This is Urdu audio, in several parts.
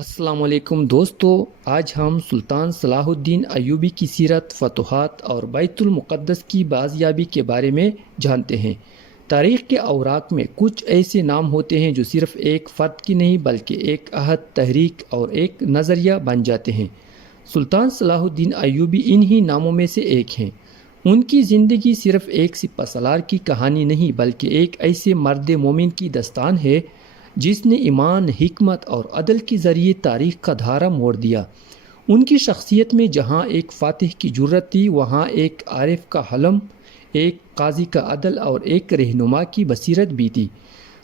السلام علیکم دوستو، آج ہم سلطان صلاح الدین ایوبی کی سیرت، فتوحات اور بیت المقدس کی بازیابی کے بارے میں جانتے ہیں۔ تاریخ کے اوراق میں کچھ ایسے نام ہوتے ہیں جو صرف ایک فرد کی نہیں بلکہ ایک عہد، تحریک اور ایک نظریہ بن جاتے ہیں۔ سلطان صلاح الدین ایوبی انہی ناموں میں سے ایک ہیں۔ ان کی زندگی صرف ایک سپہ سالار کی کہانی نہیں بلکہ ایک ایسے مرد مومن کی داستان ہے جس نے ایمان، حکمت اور عدل کے ذریعے تاریخ کا دھارا موڑ دیا۔ ان کی شخصیت میں جہاں ایک فاتح کی جرأت تھی، وہاں ایک عارف کا حلم، ایک قاضی کا عدل اور ایک رہنما کی بصیرت بھی تھی۔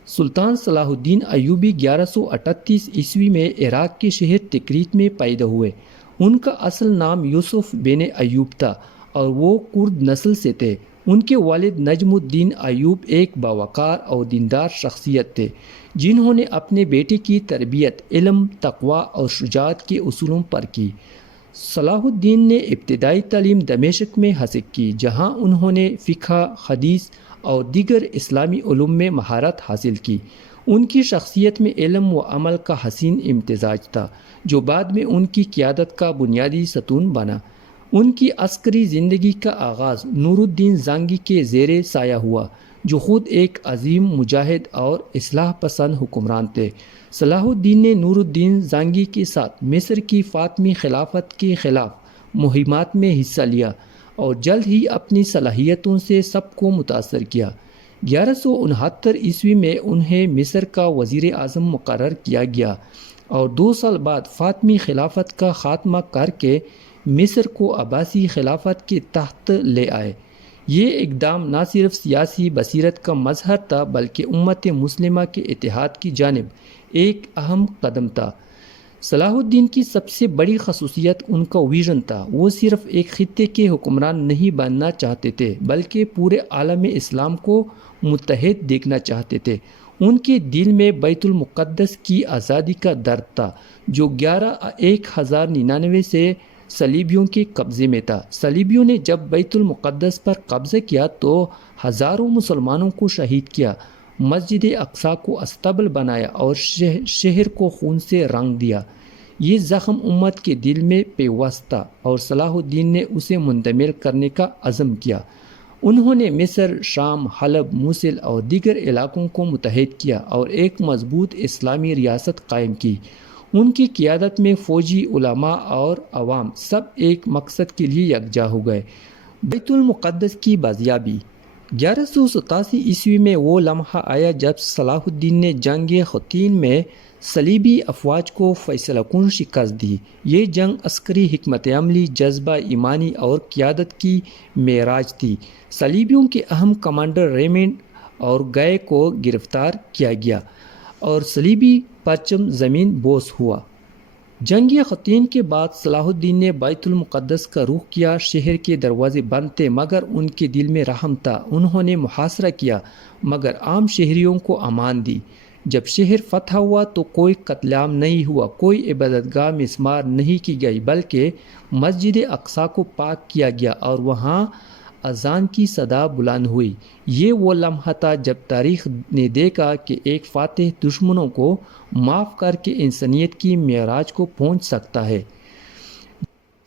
سلطان صلاح الدین ایوبی 1138 عیسوی میں عراق کے شہر تکریت میں پیدا ہوئے۔ ان کا اصل نام یوسف بن ایوب تھا اور وہ کرد نسل سے تھے۔ ان کے والد نجم الدین ایوب ایک باوقار اور دیندار شخصیت تھے جنہوں نے اپنے بیٹے کی تربیت علم، تقوی اور شجاعت کے اصولوں پر کی۔ صلاح الدین نے ابتدائی تعلیم دمشق میں حاصل کی، جہاں انہوں نے فقہ، حدیث اور دیگر اسلامی علوم میں مہارت حاصل کی۔ ان کی شخصیت میں علم و عمل کا حسین امتزاج تھا، جو بعد میں ان کی قیادت کا بنیادی ستون بنا۔ ان کی عسکری زندگی کا آغاز نور الدین زنگی کے زیر سایہ ہوا، جو خود ایک عظیم مجاہد اور اصلاح پسند حکمران تھے۔ صلاح الدین نے نور الدین زنگی کے ساتھ مصر کی فاطمی خلافت کے خلاف مہمات میں حصہ لیا اور جلد ہی اپنی صلاحیتوں سے سب کو متاثر کیا۔ 1169 عیسوی میں انہیں مصر کا وزیر اعظم مقرر کیا گیا اور 2 سال بعد فاطمی خلافت کا خاتمہ کر کے مصر کو عباسی خلافت کے تحت لے آئے۔ یہ اقدام نہ صرف سیاسی بصیرت کا مظہر تھا بلکہ امت مسلمہ کے اتحاد کی جانب ایک اہم قدم تھا۔ صلاح الدین کی سب سے بڑی خصوصیت ان کا ویژن تھا۔ وہ صرف ایک خطے کے حکمران نہیں بننا چاہتے تھے بلکہ پورے عالم اسلام کو متحد دیکھنا چاہتے تھے۔ ان کے دل میں بیت المقدس کی آزادی کا درد تھا، جو 1099 سے صلیبیوں کے قبضے میں تھا۔ صلیبیوں نے جب بیت المقدس پر قبضہ کیا تو ہزاروں مسلمانوں کو شہید کیا، مسجد اقصیٰ کو استبل بنایا اور شہر کو خون سے رنگ دیا۔ یہ زخم امت کے دل میں پیوست تھا اور صلاح الدین نے اسے منجمد کرنے کا عزم کیا۔ انہوں نے مصر، شام، حلب، موصل اور دیگر علاقوں کو متحد کیا اور ایک مضبوط اسلامی ریاست قائم کی۔ ان کی قیادت میں فوجی، علماء اور عوام سب ایک مقصد کے لیے یکجا ہو گئے: بیت المقدس کی بازیابی۔ 1187 عیسوی میں وہ لمحہ آیا جب صلاح الدین نے جنگ حطین میں صلیبی افواج کو فیصلہ کن شکست دی۔ یہ جنگ عسکری حکمت عملی، جذبہ ایمانی اور قیادت کی معراج تھی۔ صلیبیوں کے اہم کمانڈر ریمنڈ اور گائے کو گرفتار کیا گیا اور صلیبی پرچم زمین بوس ہوا۔ جنگ حطین کے بعد صلاح الدین نے بیت المقدس کا رخ کیا۔ شہر کے دروازے بند تھے مگر ان کے دل میں رحم تھا۔ انہوں نے محاصرہ کیا مگر عام شہریوں کو امان دی۔ جب شہر فتح ہوا تو کوئی قتل عام نہیں ہوا، کوئی عبادت گاہ مسمار نہیں کی گئی بلکہ مسجد اقصیٰ کو پاک کیا گیا اور وہاں اذان کی صدا بلند ہوئی۔ یہ وہ لمحہ تھا جب تاریخ نے دیکھا کہ ایک فاتح دشمنوں کو معاف کر کے انسانیت کی معراج کو پہنچ سکتا ہے۔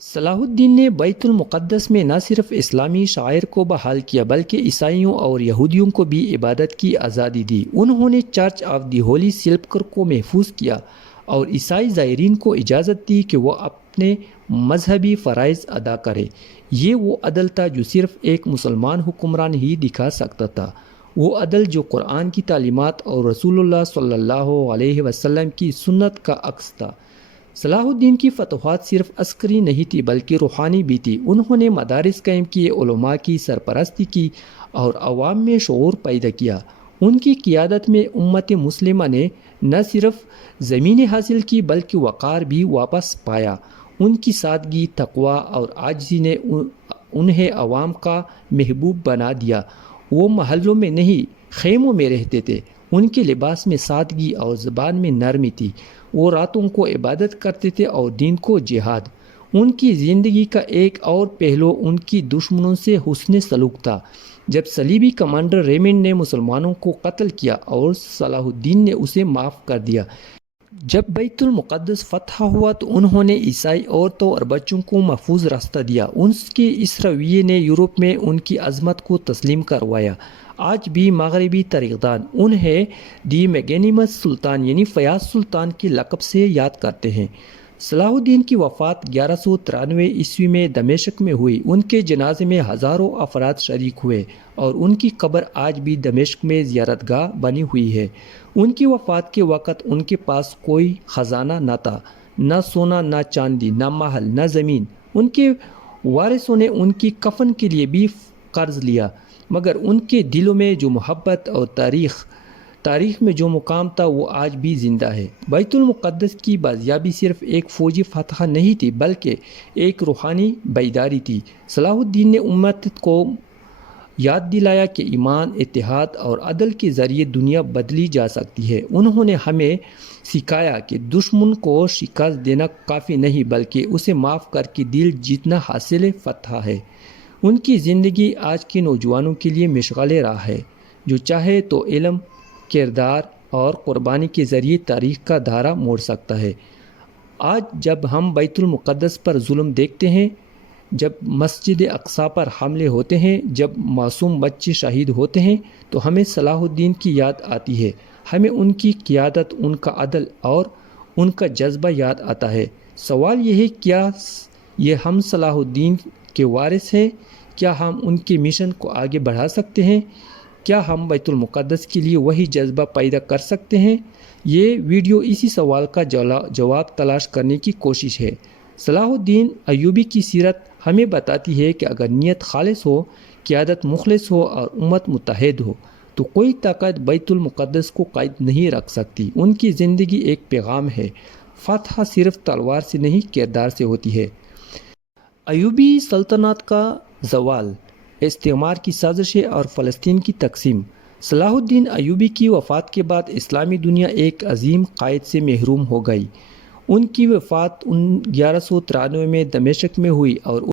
صلاح الدین نے بیت المقدس میں نہ صرف اسلامی شعائر کو بحال کیا بلکہ عیسائیوں اور یہودیوں کو بھی عبادت کی آزادی دی۔ انہوں نے چرچ آف دی ہولی سیپلچر کو محفوظ کیا اور عیسائی زائرین کو اجازت دی کہ وہ اپنے مذہبی فرائض ادا کریں۔ یہ وہ عدل تھا جو صرف ایک مسلمان حکمران ہی دکھا سکتا تھا، وہ عدل جو قرآن کی تعلیمات اور رسول اللہ صلی اللہ علیہ وسلم کی سنت کا عکس تھا۔ صلاح الدین کی فتوحات صرف عسکری نہیں تھی بلکہ روحانی بھی تھی۔ انہوں نے مدارس قائم کیے، علماء کی سرپرستی کی اور عوام میں شعور پیدا کیا۔ ان کی قیادت میں امت مسلمہ نے نہ صرف زمینیں حاصل کی بلکہ وقار بھی واپس پایا۔ ان کی سادگی، تقوی اور عاجزی نے انہیں عوام کا محبوب بنا دیا۔ وہ محلوں میں نہیں، خیموں میں رہتے تھے۔ ان کے لباس میں سادگی اور زبان میں نرمی تھی۔ وہ راتوں کو عبادت کرتے تھے اور دن کو جہاد۔ ان کی زندگی کا ایک اور پہلو ان کی دشمنوں سے حسن سلوک تھا۔ جب صلیبی کمانڈر ریمنڈ نے مسلمانوں کو قتل کیا اور صلاح الدین نے اسے معاف کر دیا، جب بیت المقدس فتح ہوا تو انہوں نے عیسائی عورتوں اور بچوں کو محفوظ راستہ دیا۔ ان کے اس رویے نے یورپ میں ان کی عظمت کو تسلیم کروایا۔ آج بھی مغربی تاریخدان انہیں دی میگنیمس سلطان یعنی فیاض سلطان کے لقب سے یاد کرتے ہیں۔ صلاح الدین کی وفات 1193 عیسوی میں دمشق میں ہوئی۔ ان کے جنازے میں ہزاروں افراد شریک ہوئے اور ان کی قبر آج بھی دمشق میں زیارت گاہ بنی ہوئی ہے۔ ان کی وفات کے وقت ان کے پاس کوئی خزانہ نہ تھا، نہ سونا، نہ چاندی، نہ محل، نہ زمین۔ ان کے وارثوں نے ان کی کفن کے لیے بھی قرض لیا، مگر ان کے دلوں میں جو محبت اور تاریخ میں جو مقام تھا وہ آج بھی زندہ ہے۔ بیت المقدس کی بازیابی صرف ایک فوجی فتح نہیں تھی بلکہ ایک روحانی بیداری تھی۔ صلاح الدین نے امت کو یاد دلایا کہ ایمان، اتحاد اور عدل کے ذریعے دنیا بدلی جا سکتی ہے۔ انہوں نے ہمیں سکھایا کہ دشمن کو شکست دینا کافی نہیں بلکہ اسے معاف کر کے دل جیتنا حاصل فتح ہے۔ ان کی زندگی آج کے نوجوانوں کے لیے مشغلِ راہ ہے، جو چاہے تو علم، کردار اور قربانی کے ذریعے تاریخ کا دھارا موڑ سکتا ہے۔ آج جب ہم بیت المقدس پر ظلم دیکھتے ہیں، جب مسجد اقصیٰ پر حملے ہوتے ہیں، جب معصوم بچے شہید ہوتے ہیں، تو ہمیں صلاح الدین کی یاد آتی ہے۔ ہمیں ان کی قیادت، ان کا عدل اور ان کا جذبہ یاد آتا ہے۔ سوال یہ ہے، کیا یہ ہم صلاح الدین کے وارث ہیں؟ کیا ہم ان کے مشن کو آگے بڑھا سکتے ہیں؟ کیا ہم بیت المقدس کے لیے وہی جذبہ پیدا کر سکتے ہیں؟ یہ ویڈیو اسی سوال کا جواب تلاش کرنے کی کوشش ہے۔ صلاح الدین ایوبی کی سیرت ہمیں بتاتی ہے کہ اگر نیت خالص ہو، قیادت مخلص ہو اور امت متحد ہو تو کوئی طاقت بیت المقدس کو قید نہیں رکھ سکتی۔ ان کی زندگی ایک پیغام ہے، فتح صرف تلوار سے نہیں کردار سے ہوتی ہے۔ ایوبی سلطنت کا زوال، استعمار کی سازشیں اور فلسطین کی تقسیم۔ صلاح الدین ایوبی کی وفات کے بعد اسلامی دنیا ایک عظیم قائد سے محروم ہو گئی۔ ان کی وفات 1193 میں دمشق میں ہوئی اور